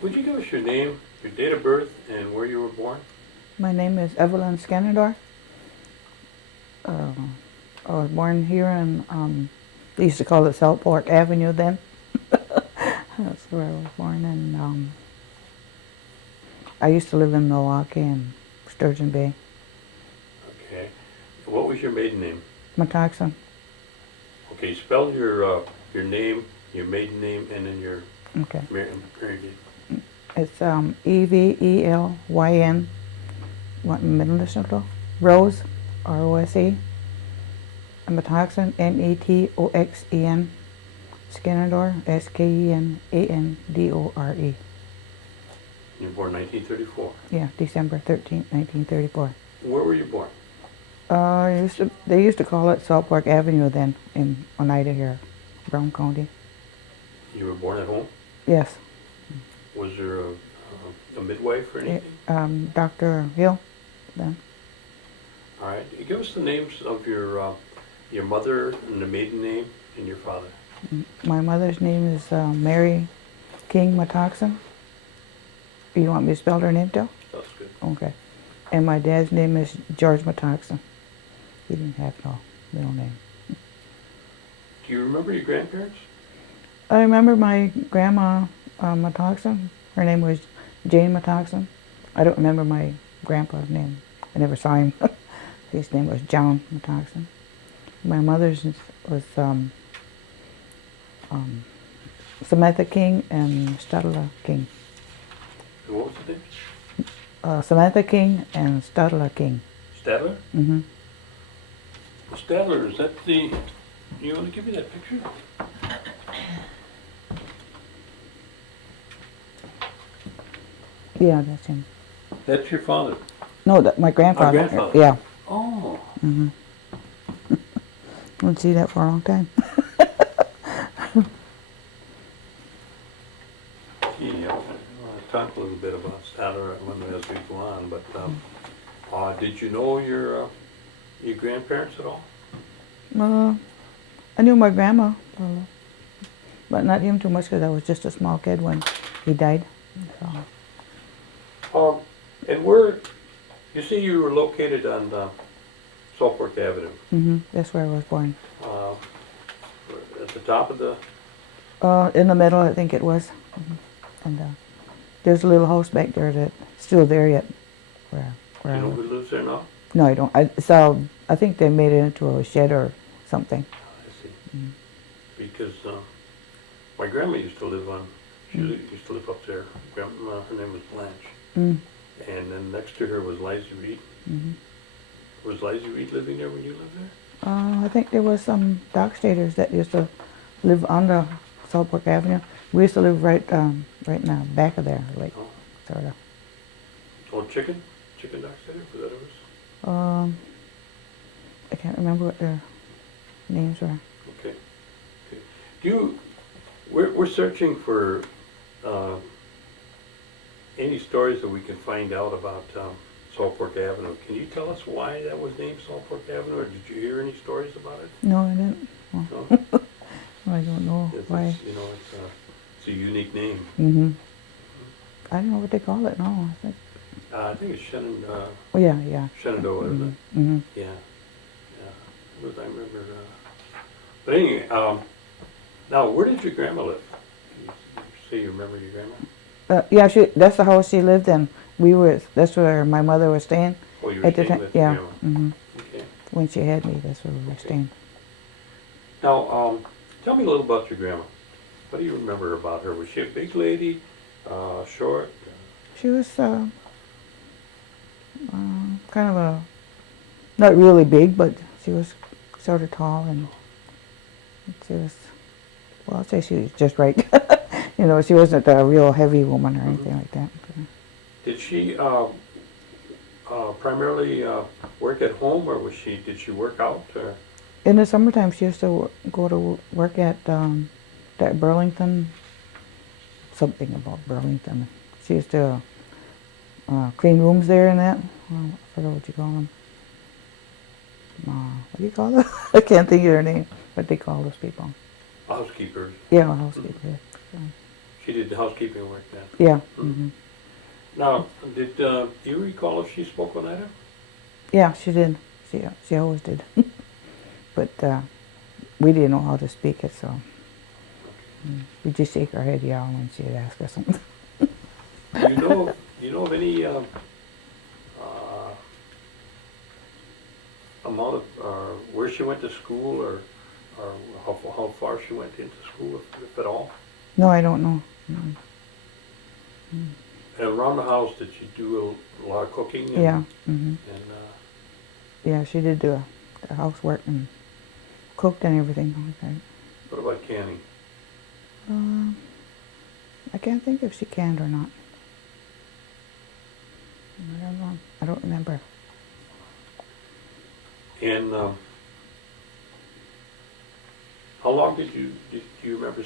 Would you give us your name, your date of birth, and where you were born? My name is Evelyn Skenandore. I was born here in, they used to call it Southport Avenue then. That's where I was born, and I used to live in Milwaukee and Sturgeon Bay. Okay. What was your maiden name? Metoxen. Okay, spell your name, your maiden name, and then your Okay. married name. It's Evelyn, what middle initial? Rose, ROSE. And Metoxen, Metoxen. Skenandore, Skenandore. You were born 1934. Yeah, December 13th, 1934. Where were you born? They used to call it Southport Avenue then in Oneida here, Brown County. You were born at home? Yes. Was there a midwife or anything? Dr. Hill then. All right. Give us the names of your mother and the maiden name and your father. My mother's name is Mary King Metoxen. You want me to spell her name too? That's good. Okay. And my dad's name is George Metoxen. He didn't have no middle name. Do you remember your grandparents? I remember my grandma Metoxen. Her name was Jane Metoxen. I don't remember my grandpa's name. I never saw him. His name was John Metoxen. My mother's was Samantha King and Stadler King. And what was the name? Samantha King and Stadler King. Stadler? Mm-hmm. Well, Stadler, is that the... You want to give me that picture? Yeah, that's him. That's your father? No, my grandfather. Grandfather. Yeah. Oh. Mm-hmm. I didn't see that for a long time. Gee, I want to talk a little bit about Stadler as we go on, but did you know your grandparents at all? I knew my grandma, but not him too much because I was just a small kid when he died. So. And where, you see you were located on Southport Avenue. Mm-hmm. That's where I was born. At the top of the... In the middle, I think it was. Mm-hmm. And there's a little house back there that's still there yet. Where Do you know who lives there now? No, I don't. I think they made it into a shed or something. I see. Mm-hmm. Because my grandma used to live on, she used to live up there. Her name was Blanche. Mm. And then next to her was Liza Reed. Mm-hmm. Was Liza Reed living there when you lived there? I think there was some dockstaters that used to live on the Southport Avenue. We used to live right in the back of there, like, sort of. Oh, Chicken Dockstader? Was that what it was? I can't remember what their names were. Okay. We're searching for any stories that we can find out about Southport Avenue. Can you tell us why that was named Southport Avenue, or did you hear any stories about it? No, I didn't. Well, No? I don't know why. It's a unique name. Mm-hmm. I don't know what they call it. No, I think it's Shenandoah. Oh yeah. Shenandoah, isn't it? Mm-hmm. Yeah. But I remember. But anyway, now where did your grandma live? You say you remember your grandma? Yeah, that's the house she lived in. That's where my mother was staying. Oh, you were at the staying time. with your Yeah. grandma. Mm-hmm. Okay. When she had me, that's where we were staying. Now, tell me a little about your grandma. What do you remember about her? Was she a big lady, short? She was kind of not really big, but she was sort of tall, and she was, well, I'd say she was just right. She wasn't a real heavy woman or anything like that. Did she primarily work at home, or did she work out? Or? In the summertime, she used to go to work at that Burlington, something about Burlington. She used to clean rooms there and that. I forgot what you call them. What do you call them? I can't think of their name. What they call those people. Housekeepers. Yeah, housekeeper. So. She did the housekeeping work then. Yeah. Mm-hmm. Now, did you recall if she spoke Oneida? Yeah, she did. She always did. But we didn't know how to speak it, so we just shake our head yeah when she'd ask us something. Do you know of any amount of where she went to school, or how far she went into school, if at all? No, I don't know. Mm. And around the house, did she do a lot of cooking? And, Yeah. Mm-hmm. And Yeah, she did do the housework and cooked and everything like that. what about canning? I can't think if she canned or not. I don't know. I don't remember. And how long do you remember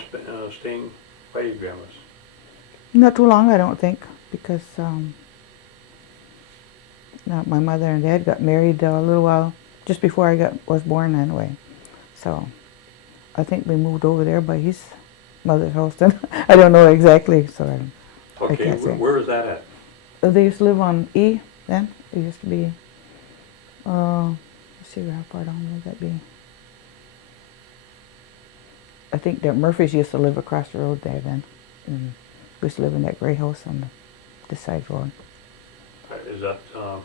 staying by your grandma's? Not too long, I don't think, because my mother and dad got married a little while just before I was born anyway. So I think we moved over there by his mother's house. Then I don't know exactly, so I Okay, can't say. where is that at? They used to live on E then. It used to be, let's see how far down would that be. I think that Murphys used to live across the road there then. And we used to live in that gray house on this side road. Is that on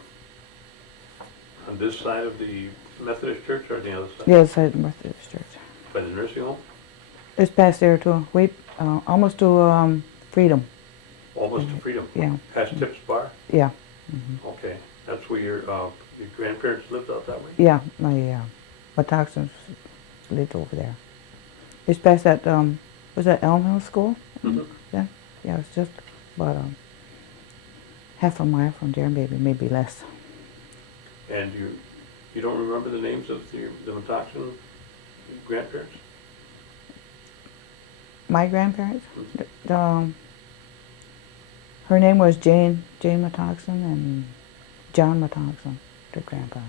this side of the Methodist church or the other side? The other side of the Methodist church. By the nursing home? It's past there too. Wait, almost to Freedom. Almost to Freedom? Yeah. Past Tips Bar? Yeah. Mm-hmm. Okay, that's where your grandparents lived out that way? Yeah, my Metoxen lived over there. It's past that, was that Elm Hill School? Mm-hmm. Yeah, yeah, it's just about half a mile from there, maybe less. And you don't remember the names of the Metoxen grandparents? My grandparents? Mm-hmm. Her name was Jane Metoxen, and John Metoxen, their grandpa.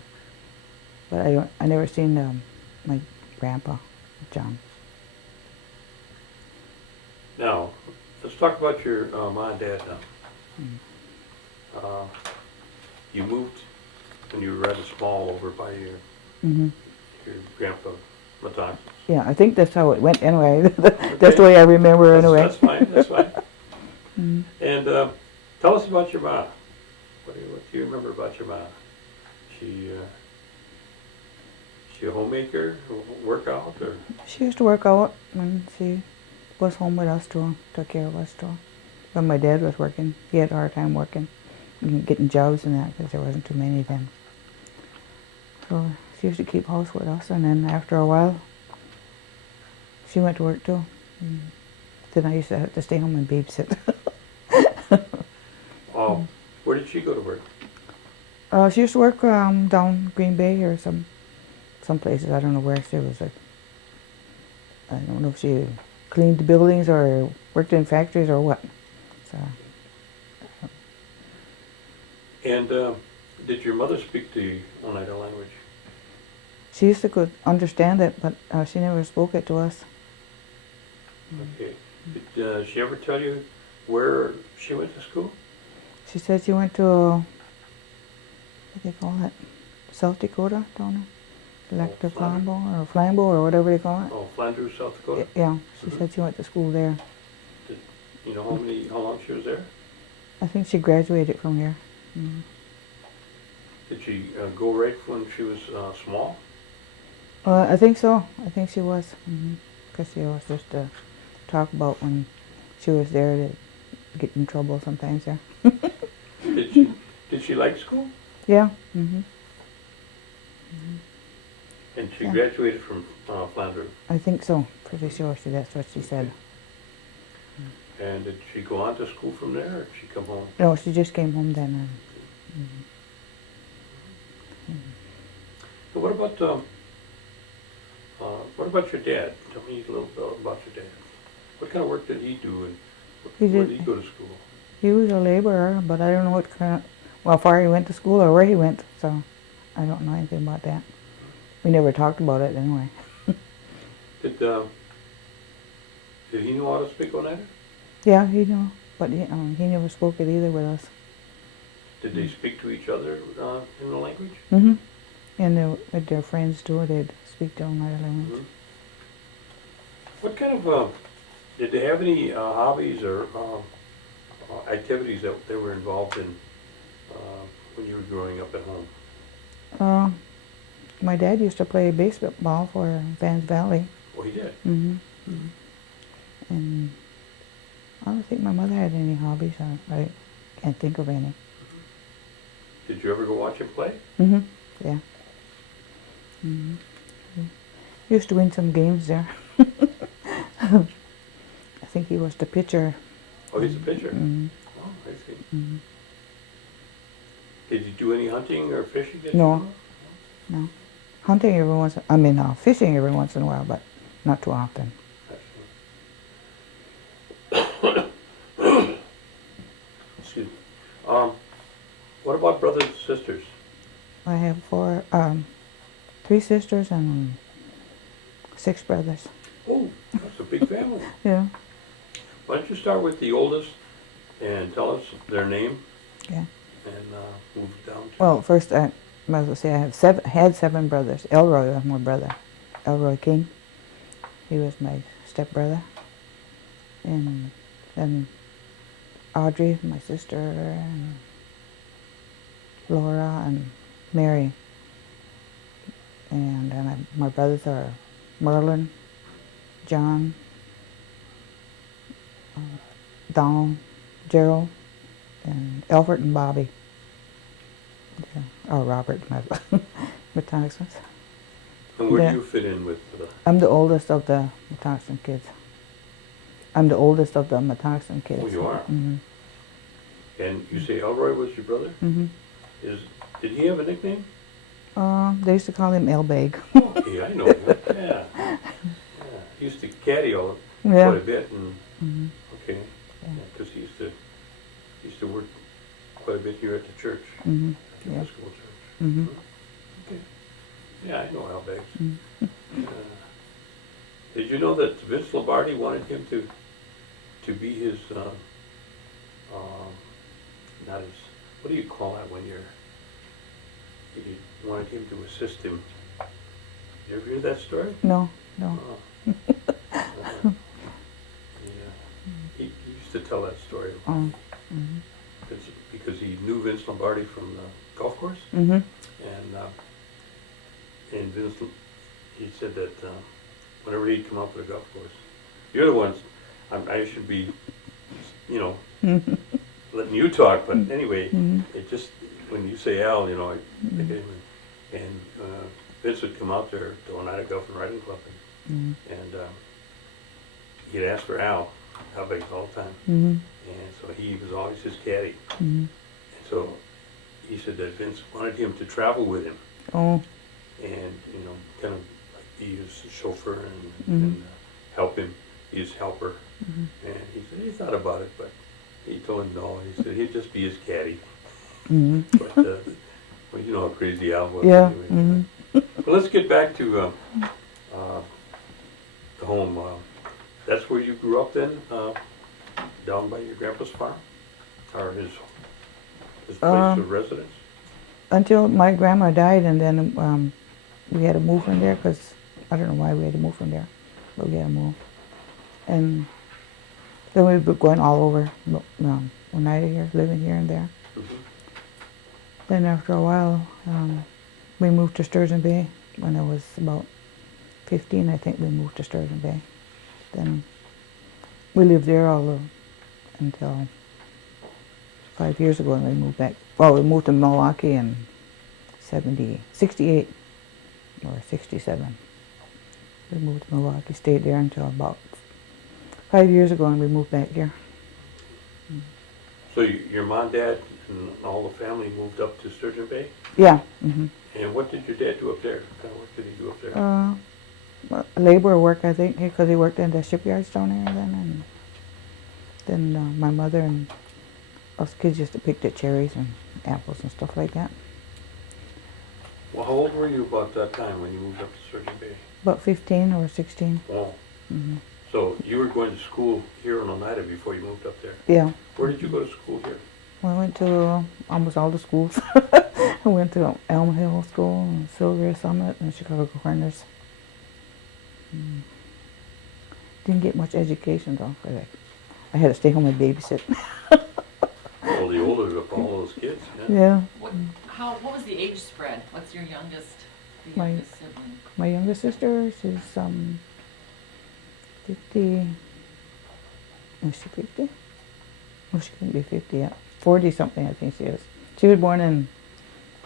But I never seen my grandpa, John. Now, let's talk about your mom and dad now. Mm. You moved when you were rather small over by Mm-hmm. your grandpa Metoxen. Yeah, I think that's how it went anyway. That's the way I remember anyway. That's fine, that's fine. Mm-hmm. And tell us about your mom. What do you remember about your mom? She a homemaker, work out, or? She used to work out, and she was home with us too, took care of us too. When my dad was working, he had a hard time working, and getting jobs and that, because there wasn't too many then. So she used to keep house with us, and then after a while, she went to work too. And then I used to have to stay home and babysit. Oh, where did she go to work? She used to work down Green Bay or some places. I don't know where she was. I don't know if she cleaned the buildings or worked in factories or what. So. And did your mother speak the Oneida language? She used to understand it, but she never spoke it to us. Okay. Did she ever tell you where she went to school? She said she went to, what do they call it? South Dakota, down there? Elector Flambeau or Flambeau or whatever they call it. Oh, Flanders, South Dakota? Yeah, she said she went to school there. Did you know how long she was there? I think she graduated from here. Mm-hmm. Did she go right when she was small? I think so. I think she was. Because she always used to talk about when she was there to get in trouble sometimes there. Did she like school? Yeah. Mm-hmm. And she Yeah. graduated from Flanders. I think so. Pretty sure that's what she said. And did she go on to school from there, or did she come home? No, she just came home then. So what about your dad? Tell me a little bit about your dad. What kind of work did he do, and where did he go to school? He was a laborer, but I don't know what kind of, how far he went to school or where he went, so I don't know anything about that. We never talked about it anyway. Did he know how to speak Oneida? Yeah, he knew, but he never spoke it either with us. Did they speak to each other in the language? Mm-hmm. And with their friends too, they'd speak their own language. Mhm. What kind of, did they have any hobbies or activities that they were involved in when you were growing up at home? My dad used to play baseball for Vans Valley. Oh, he did? Mm-hmm. And I don't think my mother had any hobbies. I can't think of any. Did you ever go watch him play? Mm-hmm. Yeah. Mm-hmm. Used to win some games there. I think he was the pitcher. Oh, he's a pitcher? Mm-hmm. Oh, I see. Mm-hmm. Did you do any hunting or fishing? that No. you know? No. Hunting every once, fishing every once in a while, but not too often. Excuse me. What about brothers and sisters? I have three sisters and 6 brothers. Oh, that's a big family. Yeah. Why don't you start with the oldest and tell us their name Yeah. and move down to... Well, first I might as well say I have had 7 brothers. Elroy was my brother. Elroy King. He was my stepbrother. And then Audrey, my sister, and Laura and Mary. And then my brothers are Merlin, John, Donald, Gerald, and Alfred and Bobby. Yeah. Oh, Robert, my Metoxen. And where Yeah. do you fit in with the... I'm the oldest of the Metoxen kids. I'm the oldest of the Metoxen kids. Oh, you are? Mm-hmm. And you say Elroy was your brother? Mm-hmm. Did he have a nickname? They used to call him Elbag. Okay, I know him. Yeah. He used to caddy quite a bit, and Mm-hmm. okay, because he used to work quite a bit here at the church, Mm-hmm. at the Yeah. Episcopal Church. Mm-hmm. Okay. Yeah, I know Al Beggs. Mm-hmm. Did you know that Vince Lombardi wanted him to be his not his, what do you call that when he wanted him to assist him? You ever hear that story? No. He used to tell that story Mm-hmm. because he knew Vince Lombardi from the golf course, Mm-hmm. and Vince, he said that whenever he'd come up to the golf course, you're the ones, I should be, letting you talk, but anyway, it just, when you say Al, I think of him, and Vince would come out there to Oneida Golf and Riding Club, and he'd ask for Al Beggs all the time, Mm-hmm. and so he was always his caddy, Mm-hmm. and so he said that Vince wanted him to travel with him, Oh. and kind of like be his chauffeur and, Mhm. help him, be his helper, Mm-hmm. and he said he thought about it, but he told him no, he said he'd just be his caddy, Mm-hmm. but well, you know how crazy Al was Yeah. anyway. Mm-hmm. Well, let's get back to the home. That's where you grew up then, down by your grandpa's farm, or his place of residence? Until my grandma died, and then we had to move from there because I don't know why we had to move from there, but we had to move. And then we were going all over Oneida here, living here and there. Mm-hmm. Then after a while, we moved to Sturgeon Bay. When I was about 15, I think we moved to Sturgeon Bay. Then we lived there until 5 years ago, and we moved back. Well, we moved to Milwaukee in 68 or 67. We moved to Milwaukee, stayed there until about 5 years ago, and we moved back here. So your mom, dad, and all the family moved up to Sturgeon Bay? Yeah. Mm-hmm. And what did your dad do up there? What kind of work did he do up there? Labor work, I think, because he worked in the shipyards down there then. And then my mother and us kids used to pick at cherries and apples and stuff like that. Well, how old were you about that time when you moved up to Sturgeon Bay? About 15 or 16. Oh, Mm-hmm. So you were going to school here in Oneida before you moved up there. Yeah. Where did you go to school here? Well, I went to almost all the schools. I went to Elm Hill School, and Silver Summit, and Chicago Corners. Didn't get much education though. I had to stay home and babysit. Well, the older of all those kids, yeah. Yeah. What was the age spread? What's your youngest, the My- youngest sibling? My younger sister, she's 50. Was she 50? Oh, she couldn't be 50 yet. 40 something, I think she is. She was born in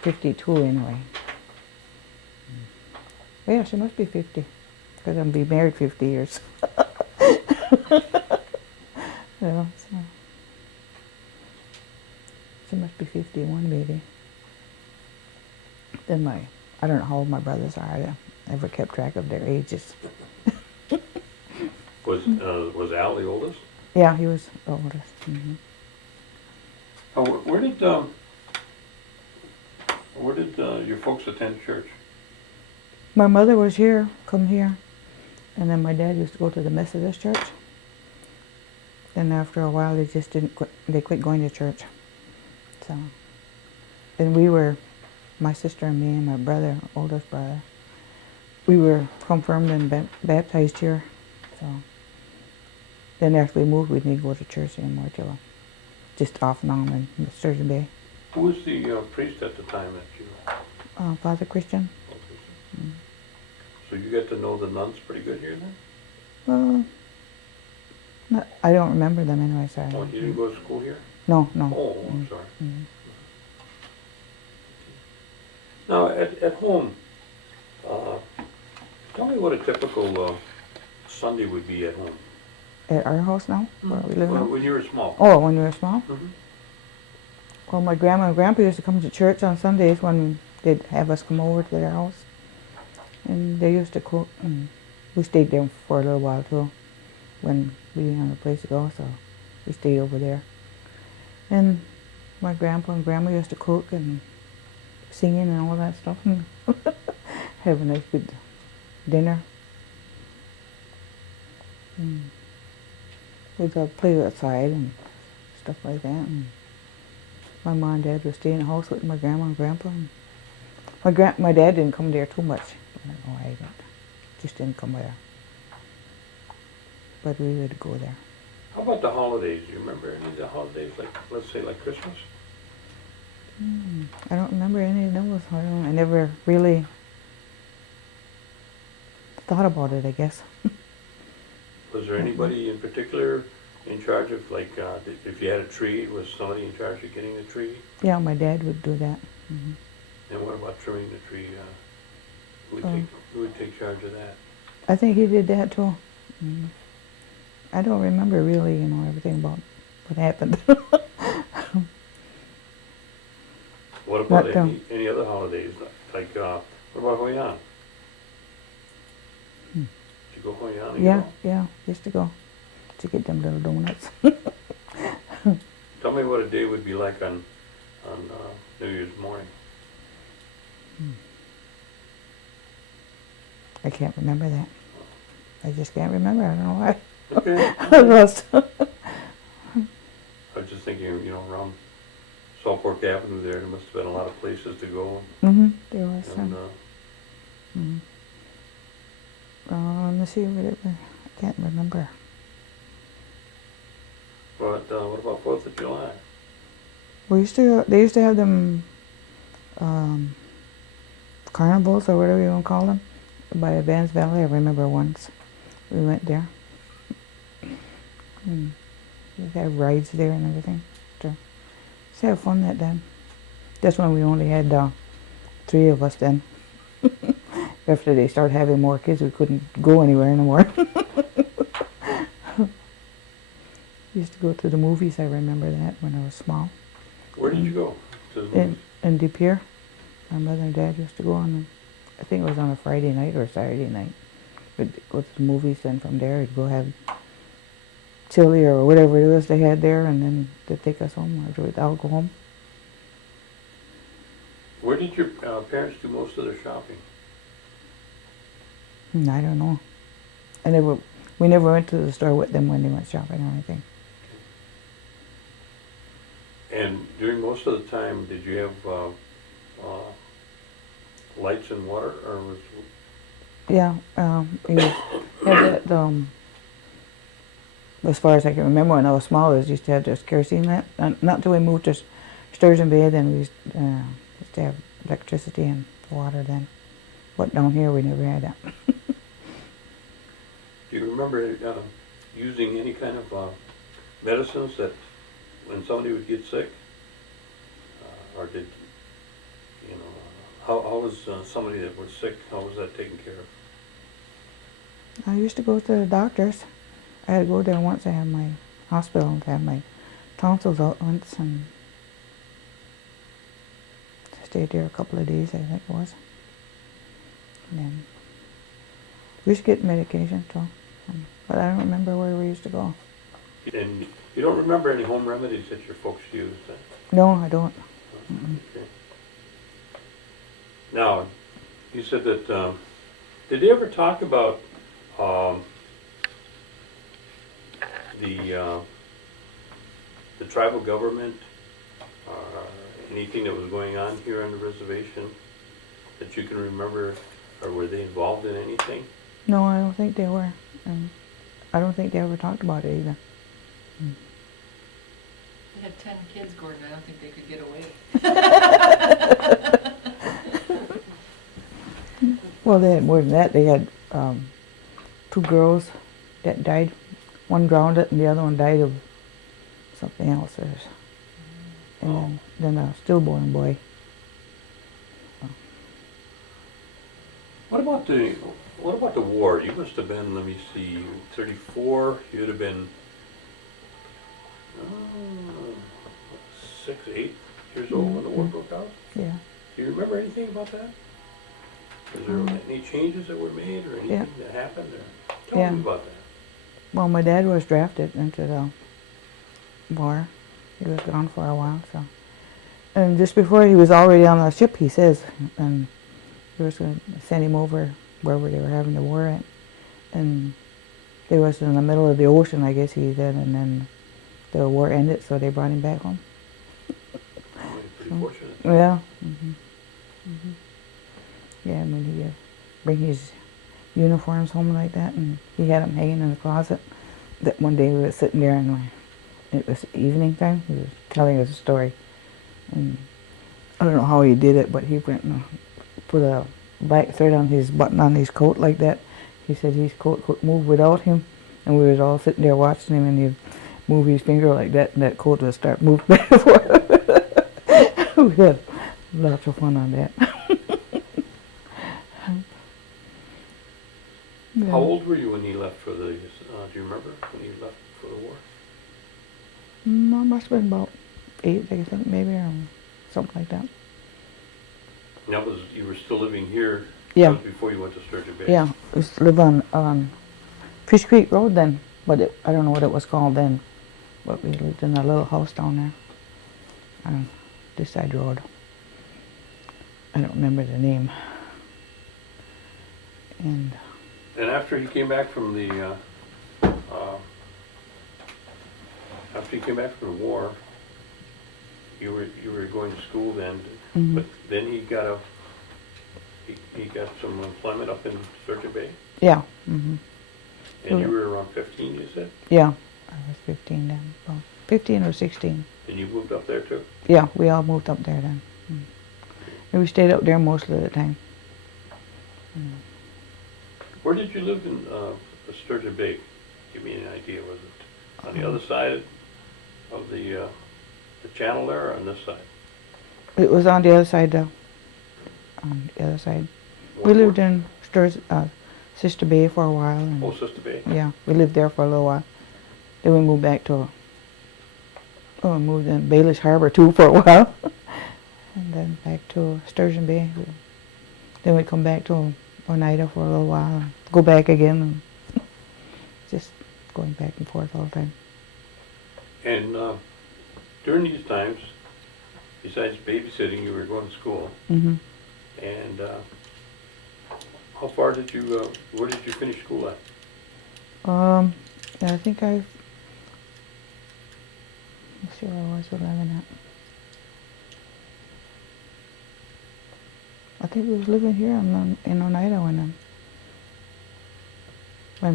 52 anyway. Yeah, she must be 50, because I'm be married 50 years. Yeah, so she must be 51 maybe. Then I don't know how old my brothers are. I never kept track of their ages. Was Al the oldest? Yeah, he was the oldest. Mm-hmm. Oh, where did your folks attend church? My mother was here, come here, and then my dad used to go to the Methodist church. Then after a while, they just didn't. They quit going to church. So, then we were, my sister and me and my brother, oldest brother, we were confirmed and baptized here. So, then after we moved, we didn't go to church anymore till just off and on in Sturgeon Bay. Who was the priest at the time that you? Father Christian. Mm. So you got to know the nuns pretty good here then? I don't remember them anyway, sorry. Oh, you didn't go to school here? No, no. Oh, I'm sorry. Mm. Now, at home, tell me what a typical Sunday would be at home. At our house now, where we live now? When you were small. Oh, when we were small? Mm-hmm. Well, my grandma and grandpa used to come to church on Sundays when they'd have us come over to their house. And they used to cook, and we stayed there for a little while too, when we didn't have a place to go, so we stayed over there. And my grandpa and grandma used to cook and singing and all that stuff, and have a nice good dinner. We'd play outside and stuff like that. And my mom and dad would stay in the house with my grandma and grandpa. And my dad didn't come there too much. I don't know why he didn't. Just didn't come there. But we would go there. How about the holidays? Do you remember any of the holidays, like, let's say, like Christmas? I don't remember any of those. I never really thought about it, I guess. Was there anybody in particular in charge of, like, if you had a tree, was somebody in charge of getting the tree? Yeah, my dad would do that. And what about trimming the tree? Who would take charge of that? I think he did that too. I don't remember really, everything about what happened. What about But, any other holidays? Like, what about Hoyan? Did you go Hoyan? Yeah, used to go to get them little donuts. Tell me what a day would be like on New Year's morning. I can't remember that. I just can't remember. I don't know why. Okay. I lost. I was just thinking, around Salt Fork Avenue there must have been a lot of places to go. There was And, some. Let me see what it was. I can't remember. but what about 4th of July? They used to have them carnivals or whatever you want to call them by Advance Valley. I remember once we went there. They have rides there and everything. So just have fun that time. That's when we only had 3 of us then. After they started having more kids, we couldn't go anywhere anymore. Used to go to the movies. I remember that when I was small. Where did you go to the movies? In De Pere. My mother and dad used to go on, I think it was on a Friday night or a Saturday night. We'd go to the movies, and from there we'd go have chili or whatever it was they had there, and then they'd take us home, or we'd all go home. Where did your parents do most of their shopping? I don't know. We never went to the store with them when they went shopping or anything. And during most of the time, did you have lights and water, or was Yeah, we had that, as far as I can remember when I was small, we used to have this kerosene lamp. Not till we moved to Sturgeon Bay, then we used to have electricity and water then. But down here, we never had that. do you remember using any kind of medicines that when somebody would get sick, or did you know? How was somebody that was sick? How was that taken care of? I used to go to the doctors. I had to go there once. I had my hospital to have my tonsils out once, and I stayed there a couple of days, I think it was. And then we used to get medication, so, but I don't remember where we used to go. And you don't remember any home remedies that your folks used? No, I don't. Okay. Now, you said that, did they ever talk about the tribal government, anything that was going on here on the reservation that you can remember, or were they involved in anything? No, I don't think they were. I don't think they ever talked about it either. They had 10 kids, Gordon. I don't think they could get away. Well, they had more than that. They had 2 girls that died. One drowned it, and the other one died of something else. And then a stillborn boy. What about the war? You must have been, let me see, 34. You'd have been 6, 8 years old when the war broke out. Yeah. Do you remember anything about that? Was there any changes that were made, or anything that happened? Or tell me about that. Well, my dad was drafted into the war. He was gone for a while, so. And just before he was already on the ship, he says, and they was going to send him over wherever they were having the war at. And they was in the middle of the ocean, I guess he said, and then the war ended, so they brought him back home. Pretty fortunate. Yeah. Yeah, I mean, he'd bring his uniforms home like that, and he had them hanging in the closet. That one day we were sitting there, and it was evening time. He was telling us a story, and I don't know how he did it, but he went and put a black thread on his button on his coat like that. He said his coat could move without him, and we was all sitting there watching him, and he'd move his finger like that, and that coat would start moving back and forth. We had lots of fun on that. Yeah. How old were you when he left for the, do you remember when he left for the war? I must have been about 8, I think, maybe, or something like that. And that was, you were still living here? Yeah. That was before you went to Sturgeon Bay? Yeah, we used to live on Fish Creek Road then, but I don't know what it was called then. But we lived in a little house down there on this side road. I don't remember the name. And after he came back from the war, you were going to school then, but then he got some employment up in Sturgeon Bay. yeah, And you were around 15, you said? yeah, I was 15 then, well, 15 or 16. And you moved up there too? Yeah, we all moved up there then. And we stayed up there most of the time. Where did you live in Sturgeon Bay? Give me an idea. Was it on the other side of the channel there, or on this side? It was on the other side though. On the other side. We lived in Sister Bay for a while. And Oh, Sister Bay? yeah, we lived there for a little while. Then we moved back to, we moved in Baelish Harbor too for a while. And then back to Sturgeon Bay. Then we'd come back to Oneida for a little while, and go back again, and just going back and forth all the time. And during these times, besides babysitting, you were going to school. And how far did you, where did you finish school at? Yeah, I think let's see where I was 11 at. I think we was living here in Oneida when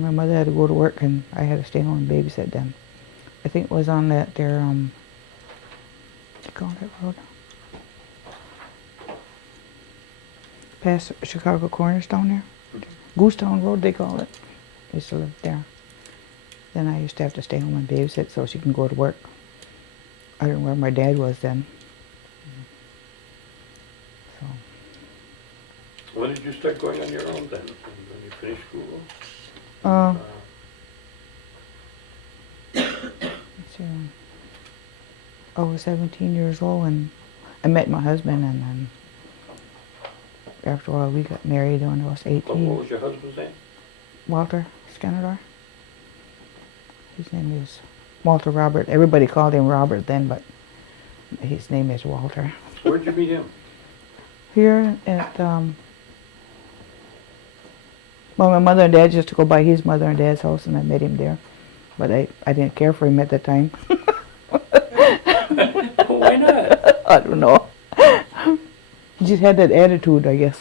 my mother had to go to work and I had to stay home and babysit them. I think it was on that there, what do you call that road? Past Chicago Cornerstone there. Goosetown Road, they call it. I used to live there. Then I used to have to stay home and babysit so she can go to work. I don't know where my dad was then. So. When did you start going on your own then? When you finished school? Let's see, I was 17 years old when I met my husband, and then after a while we got married when I was 18. What was your husband's name? Walter Skenandore. His name is Walter Robert. Everybody called him Robert then, but his name is Walter. Where'd you meet him? Here at, well, my mother and dad used to go by his mother and dad's house, and I met him there. But I didn't care for him at the time. Why not? I don't know. He just had that attitude, I guess.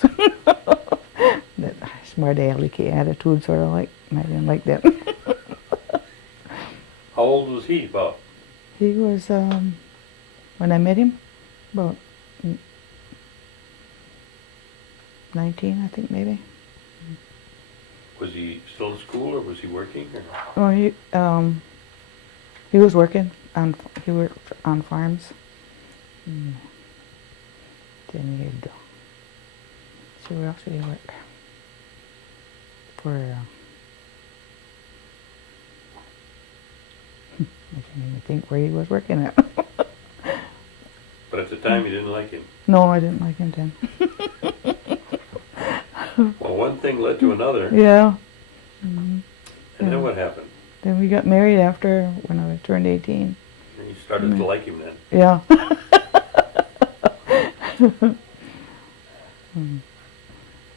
That smart alecky attitude, sort of like. And I didn't like that. How old was he, about? He was, when I met him, about 19, I think, maybe. Was he still in school or was he working? Or? Oh, he was working on, he worked on farms. Then he had, see, where else did he work? For, I can't even think where he was working at. But at the time you didn't like him. No, I didn't like him then. Well, one thing led to another. Yeah. And then what happened? Then we got married after, when I turned 18. And you started to like him then. Yeah.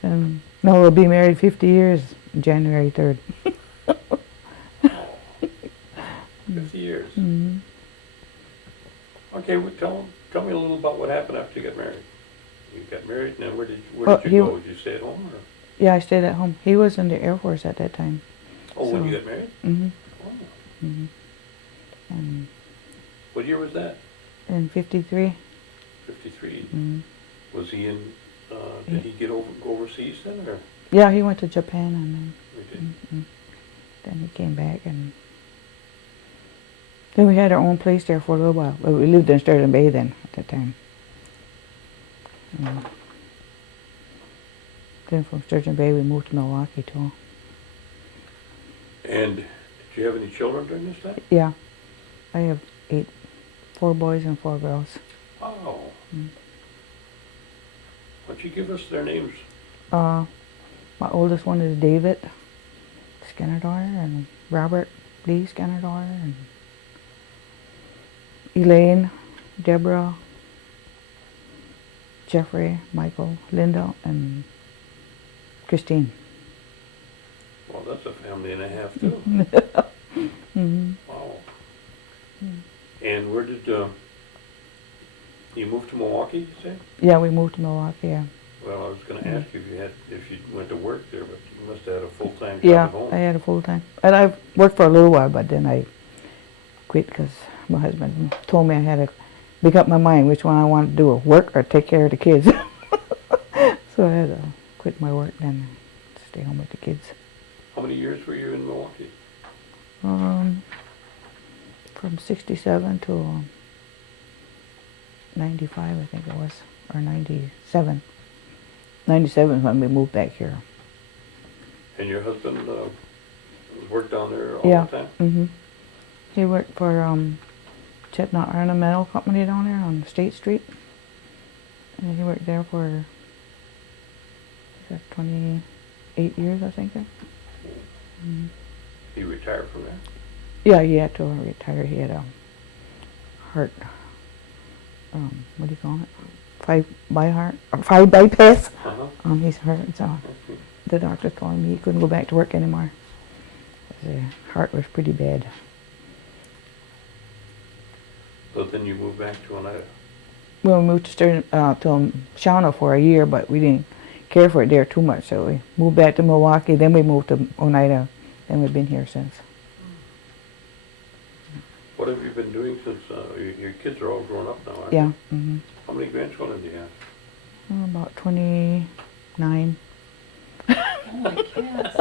And now we'll be married 50 years, January 3rd. 50 years. Mm-hmm. Okay, well, tell me a little about what happened after you got married. You got married, and then where did you go? Did you stay at home? Or? Yeah, I stayed at home. He was in the Air Force at that time. Oh, when you got married? Mm-hmm. Oh. Mm-hmm. And What year was that? in 53. 53. Mm-hmm. Was he in, did he get overseas then, or? Yeah, he went to Japan, and then, We did. then he came back, and then we had our own place there for a little while. We lived in Sturgeon Bay then at that time. Then from Sturgeon Bay we moved to Milwaukee too. And did you have any children during this time? Yeah, I have 4 boys and 4 girls. Oh. Why don't you give us their names? My oldest one is David Skenandore, and Robert Lee Skenandore, and Elaine, Deborah, Jeffrey, Michael, Linda, and Christine. Well, that's a family and a half too. Wow. And where did you move to Milwaukee? You say? Yeah, we moved to Milwaukee. Yeah. Well, I was going to ask you if you went to work there, but you must have had a full-time job Yeah, at home. I had a full time, and I worked for a little while, but then I quit because my husband told me I had to make up my mind which one I wanted to do, work or take care of the kids. So I had to quit my work and stay home with the kids. How many years were you in Milwaukee? From 67 to 95, I think it was, or 97. 97 is when we moved back here. And your husband worked down there all Yeah. the time? Mm-hmm. He worked for Chetnut Ornamental Company down there on State Street. And he worked there for 28 years, I think. He retired from there? Yeah, he had to retire. He had a heart, what do you call it? 5 bypass Uh-huh. on his heart. So Okay. the doctor told him he couldn't go back to work anymore. The heart was pretty bad. So then you moved back to Oneida. Well, we moved to Shauna for a year, but we didn't care for it there too much, so we moved back to Milwaukee, then we moved to Oneida, and we've been here since. What have you been doing since, your kids are all grown up now, aren't they? Yeah. Mm-hmm. How many grandchildren do you have? About 29. Oh my kids.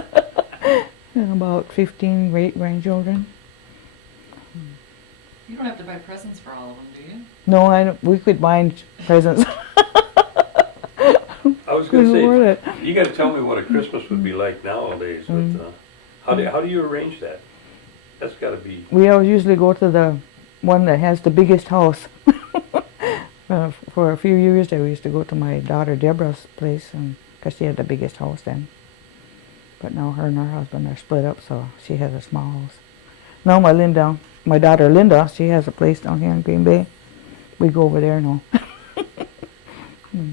And about 15 great-grandchildren. You don't have to buy presents for all of them, do you? No, I don't, we could buy presents. I was gonna Couldn't afford say, it. you gotta tell me what a Christmas would be like nowadays, but, how do you arrange that? That's gotta be, We always usually go to the one that has the biggest house. For a few years there, we used to go to my daughter Deborah's place, because she had the biggest house then. But now her and her husband are split up, so she has a small house. No, my daughter Linda, she has a place down here in Green Bay. We go over there now. well,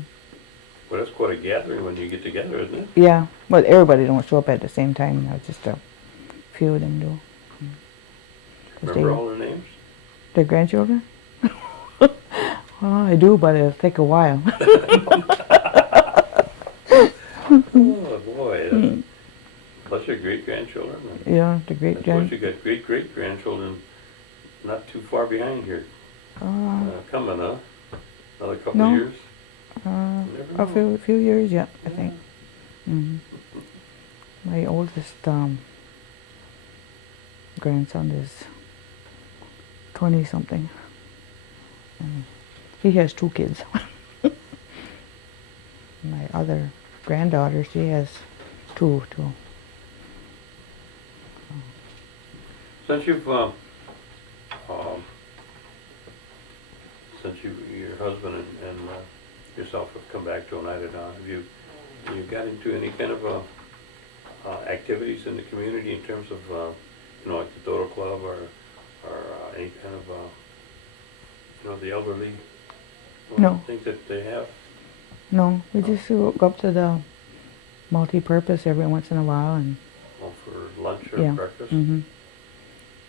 that's quite a gathering when you get together, isn't it? Yeah, but everybody don't show up at the same time. Just a few of them do. 'Cause Remember all their names? their grandchildren? Well, I do, but it'll take a while. Oh, boy, plus your great-grandchildren. And Yeah, the I great suppose you got great-great-grandchildren not too far behind here, coming, huh? Another couple No. of years? A few years, yeah, I think. Hmm. My oldest grandson is 20-something. He has 2 kids. My other granddaughter, she has two too. Since you've, your husband and yourself have come back to Oneida now, have you got into any kind of activities in the community in terms of, like the Dodo Club or any kind of, the elderly No. things that they have? No, we just go up to the multi-purpose every once in a while, and For lunch or yeah. breakfast? Hmm.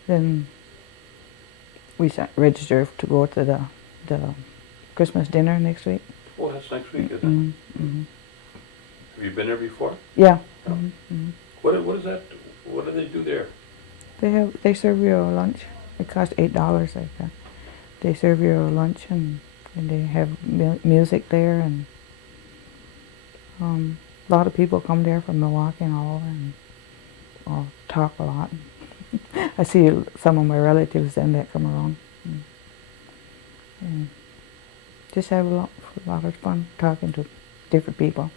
Then we register to go to the Christmas dinner next week. Oh, that's next week, isn't it? Hmm. Hmm. Have you been there before? Yeah. Oh. Hmm. Hmm. What is that? What do they do there? They serve you a lunch. It costs $8 like that. They serve you a lunch, and they have music there, and a lot of people come there from Milwaukee and all over, and I'll talk a lot. I see some of my relatives then that come around. And just have a lot of fun talking to different people.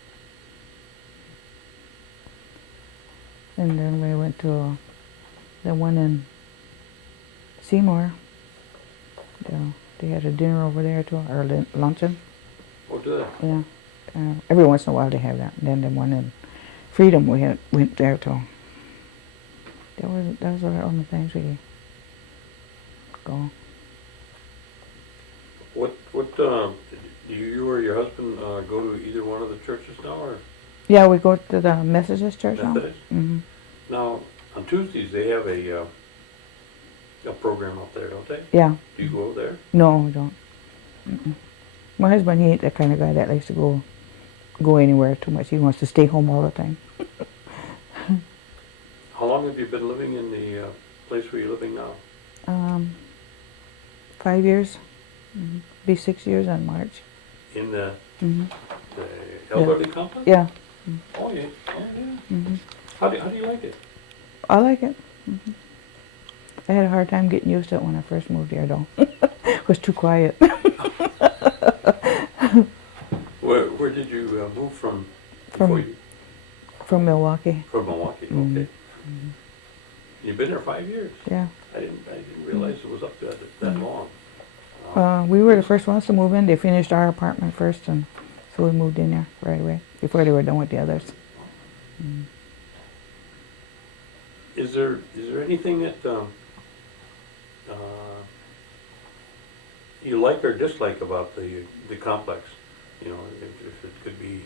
And then we went to the one in Seymour. They had a dinner over there too, or luncheon. Oh, do they? Yeah. Every once in a while they have that. And then the one in Freedom we went there too. Those were the only things we go. What do you or your husband go to either one of the churches now, or Yeah, we go to the Methodist church now. Methodist? Hmm. Now on Tuesdays they have a program up there, don't they? Yeah. Do you go there? No, we don't. Mm-mm. My husband, he ain't that kind of guy that likes to go anywhere too much. He wants to stay home all the time. How long have you been living in the place where you're living now? 5 years. Mm-hmm. Be 6 years in March. In the Hmm. elderly complex? Yeah. Oh yeah. Oh yeah. Hmm. How do you like it? I like it. Hmm. I had a hard time getting used to it when I first moved here, though. It was too quiet. Where did you move from? Before you, From Milwaukee. from Milwaukee. Mhm. Okay. You've been there 5 years. Yeah. I didn't realize it was up to that long. We were the first ones to move in. They finished our apartment first, and so we moved in there right away before they were done with the others. Mm. Is there anything that you like or dislike about the complex? If it could be,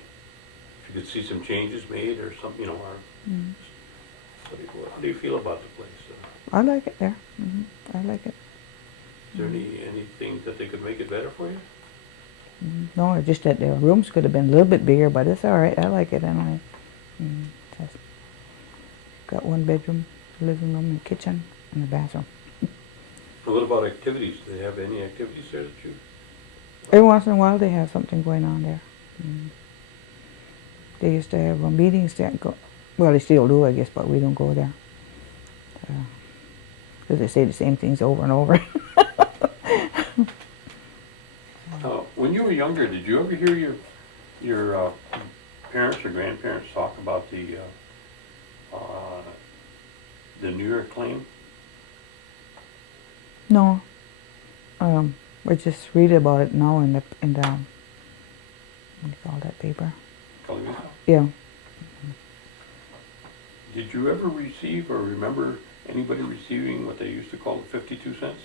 if you could see some changes made or something, or Mm. How do you feel about the place? I like it there. I like it. Is there anything that they could make it better for you? No, it's just that the rooms could have been a little bit bigger, but it's all right. I like it anyway. Just got one bedroom, living room, and kitchen, and a bathroom. And what about activities? Do they have any activities there that you? Every once in a while, they have something going on there. They used to have meetings there. Well, they still do, I guess, but we don't go there. Because they say the same things over and over. When you were younger, did you ever hear your parents or grandparents talk about the New York claim? No. We just read about it now in the what do you call that paper? Television? Yeah. Did you ever receive or remember anybody receiving what they used to call 52 cents?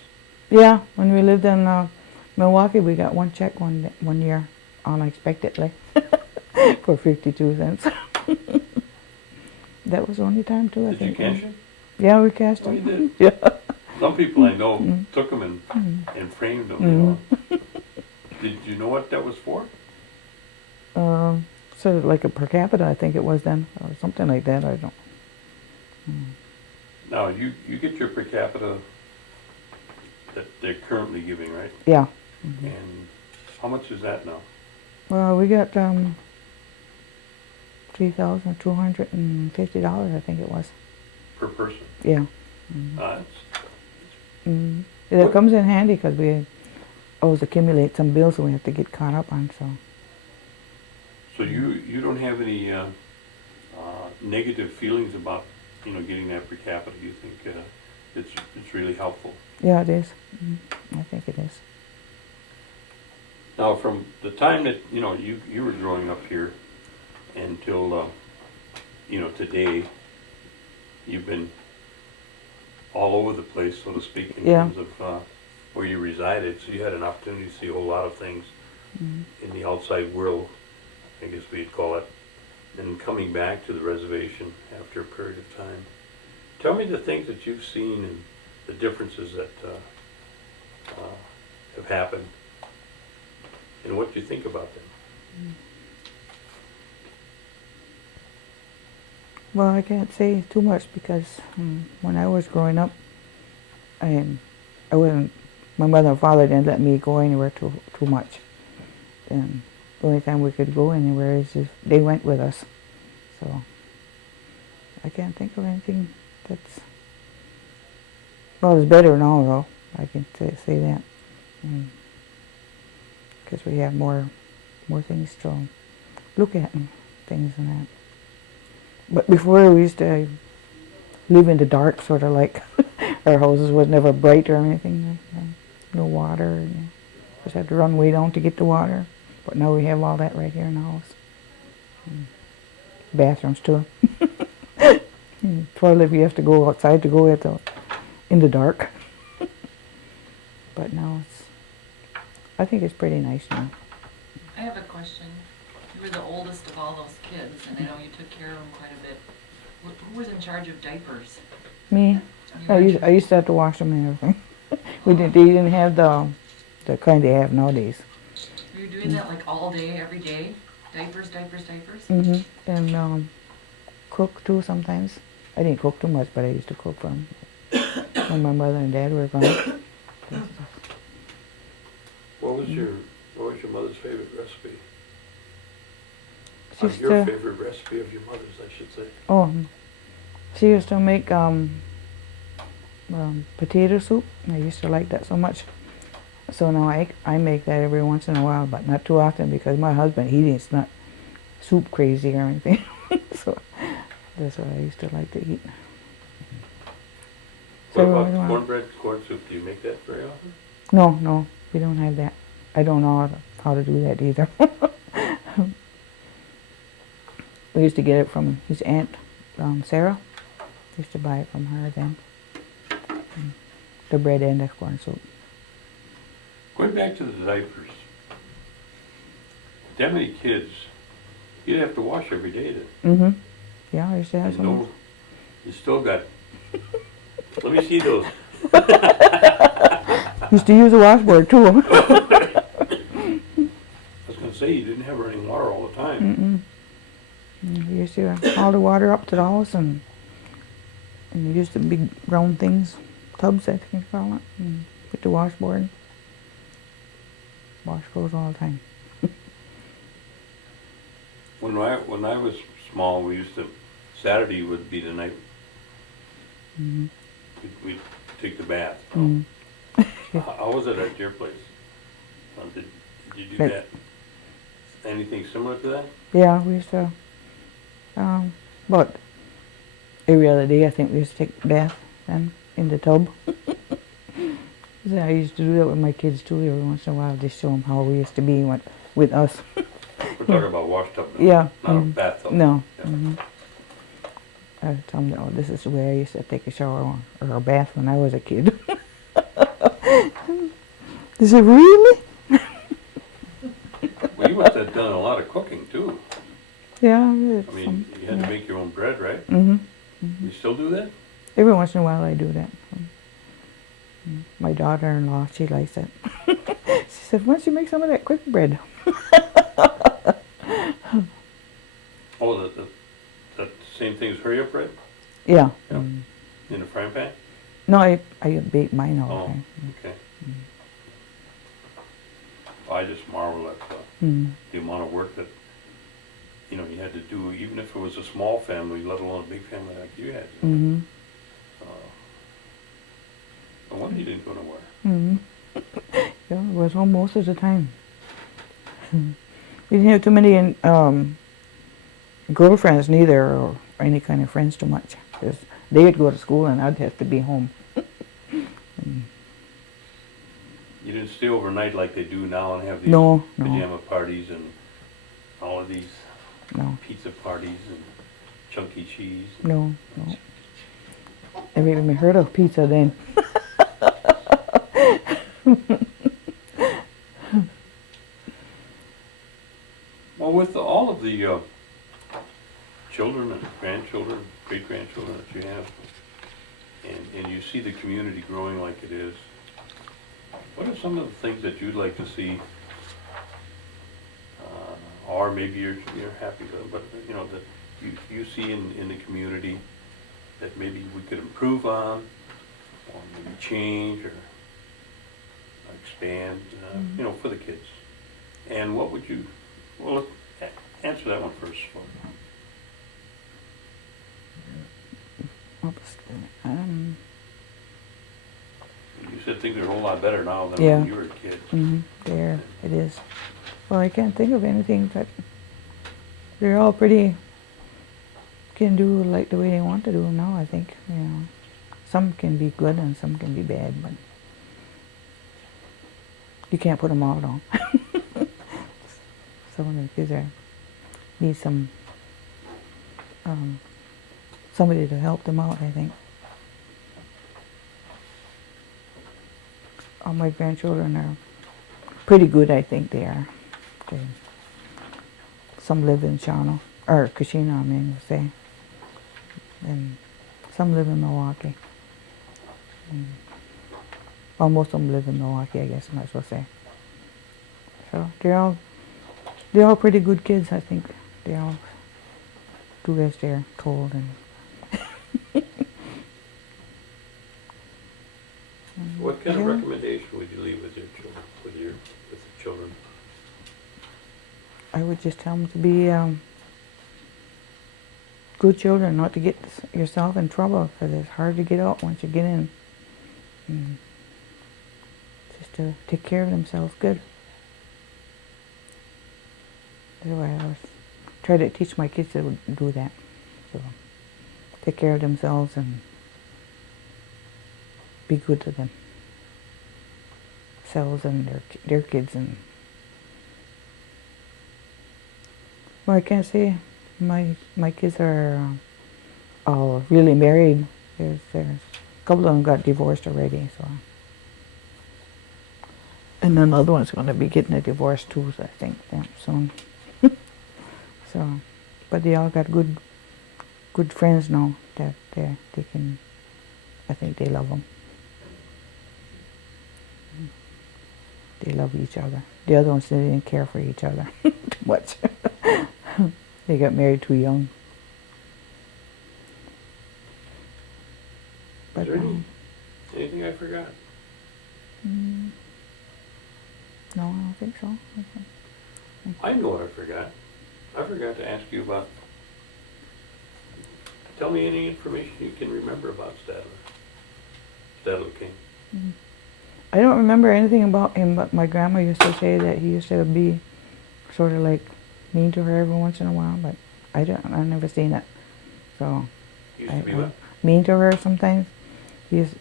Yeah, when we lived in Milwaukee, we got one check one year, unexpectedly, for 52 cents. That was the only time too, I Did think. you cash it? Yeah, we cashed Oh, it. you did? Yeah. Some people I know took them and framed them, you know. Did you know what that was for? So like a per capita, I think it was then, or something like that. I don't. Now, you get your per capita that they're currently giving, right? Yeah. And how much is that now? Well, we got $3,250, I think it was. Per person? Yeah. What- It comes in handy because we always accumulate some bills that we have to get caught up on. So you don't have any negative feelings about, you know, getting that per capita? You think it's really helpful? Yeah, it is. I think it is. Now, from the time that, you know, you were growing up here until, you know, today, you've been all over the place, so to speak, in terms of where you resided. So you had an opportunity to see a whole lot of things in the outside world, I guess we'd call it, and coming back to the reservation after a period of time. Tell me the things that you've seen and the differences that have happened, and what you think about them. Well, I can't say too much because when I was growing up, I wasn't. My mother and father didn't let me go anywhere too much. And the only time we could go anywhere is if they went with us. So I can't think of anything that's. Well, it's better now, though. I can say that. Because we have more things to look at and things and that. But before we used to live in the dark, sort of like our houses was never bright or anything. No water. And just had to run way down to get the water. But now we have all that right here in the house. Bathrooms too. Toilet you have to go outside to go in the dark. But now I think it's pretty nice now. I have a question. You were the oldest of all those kids, and I know you took care of them quite a bit. Who was in charge of diapers? Me, I used to have to wash them and everything. They didn't have the kind they have nowadays. Were you doing that like all day, every day? Diapers? And cook too sometimes. I didn't cook too much, but I used to cook for them when my mother and dad were gone. What was your mother's favorite recipe? She used Your to, favorite recipe of your mother's, I should say. she used to make potato soup. I used to like that so much. So now I make that every once in a while, but not too often because my husband, he's not soup crazy or anything. So that's what I used to like to eat. What So about cornbread corn soup? Do you make that very often? No, we don't have that. I don't know how to do that either. We used to get it from his aunt, Sarah. We used to buy it from her then. The bread and the corn soup. Going back to the diapers, that many kids, you'd have to wash every day then. Yeah, I used to have And some. You still got, let me see those. Used to use a washboard too. I was gonna say, you didn't have running water all the time. We used to haul the water up to the house and we used the big round things, tubs I think you call it, and with the washboard. Wash clothes all the time. When I was small, we used to, Saturday would be the night we'd take the bath. How was it at your place? Did you do that? Anything similar to that? Yeah, we used to, but every other day I think we used to take a bath then in the tub. I used to do that with my kids too every once in a while, just show them how we used to be with us. We're talking about washtub now. Yeah. Not a bathtub. No. Yeah. I would tell them, oh, this is the way I used to take a shower or a bath when I was a kid. They said, really? Well, you must have done a lot of cooking too. Yeah. I mean, you had to make your own bread, right? You still do that? Every once in a while I do that. My daughter-in-law, she likes it. She said, why don't you make some of that quick bread? Oh, the same thing as hurry-up bread? Yeah. Yeah. In a frying pan? No, I bake mine all the Oh, time. okay. I just marvel at the amount of work that, you know, you had to do, even if it was a small family, let alone a big family like you had. No wonder you didn't go nowhere. Yeah, I was home most of the time. We didn't have too many girlfriends neither, or any kind of friends too much. 'Cause they would go to school and I'd have to be home. You didn't stay overnight like they do now and have these No. pajama parties and all of these No. pizza parties and chunky cheese. No. Never even heard of pizza then. Well, with all of the children and grandchildren, great-grandchildren that you have, and you see the community growing like it is, what are some of the things that you'd like to see, or maybe you're happy to, but you know, that you see in the community that maybe we could improve on, or maybe change or expand, you know, for the kids? And what would you, well, answer that one first. You said things are a whole lot better now than Yeah. when you were a kid. There, it is. Well, I can't think of anything, but they're all pretty, can do like the way they want to do now, I think. You know, some can be good and some can be bad, but you can't put them all on. Some of the kids need some somebody to help them out, I think. All my grandchildren are pretty good, I think they are. Some live in Shawano, or Kashina, I mean to say. And some live in Milwaukee. Well, most of them live in Milwaukee, I guess I might as well say. So they're all pretty good kids, I think. They all do as they're told. And What kind of recommendation would you leave with your children, with the children? I would just tell them to be good children, not to get yourself in trouble, because it's hard to get out once you get in. Just to take care of themselves good. That's why I always try to teach my kids to do that. So take care of themselves and be good to themselves and their kids. And well, I can't say my kids are all really married. There's a couple of them got divorced already, so. And then the other one's going to be getting a divorce too, so I think, soon. So, but they all got good friends now. that they can, I think they love them. They love each other. The other ones, they didn't care for each other too much. They got married too young. Is there anything I forgot? No, I don't think so. I know what I forgot. I forgot to ask you about, tell me any information you can remember about Stadler King. I don't remember anything about him, but my grandma used to say that he used to be sort of like mean to her every once in a while, but I've never seen it. So Used to be what? mean to her sometimes.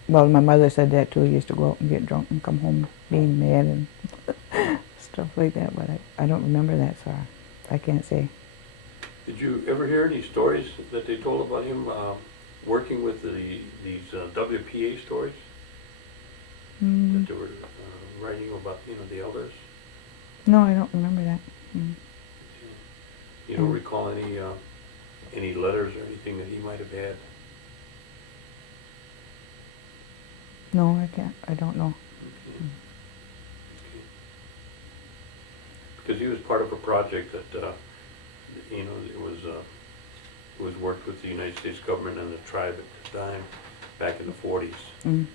Well, my mother said that too. He used to go out and get drunk and come home being mad and stuff like that, but I don't remember that, so I can't say. Did you ever hear any stories that they told about him working with these WPA stories that they were writing about, the elders? No, I don't remember that. You don't recall any letters or anything that he might have had? No, I can't. I don't know. Okay. Because he was part of a project that, it was worked with the United States government and the tribe at the time, back in the 40s. And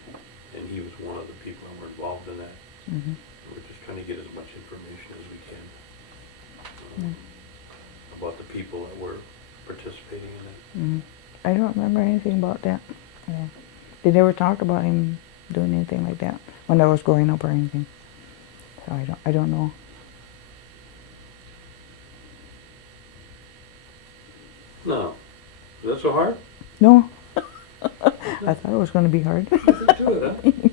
he was one of the people that were involved in that. We're just trying to get as much information as we can about the people that were participating in it. I don't remember anything about that. Yeah. They never talked about him doing anything like that when I was growing up or anything. So I don't know. No. Is that so hard? No. I thought it was going to be hard. Nothing to it, huh?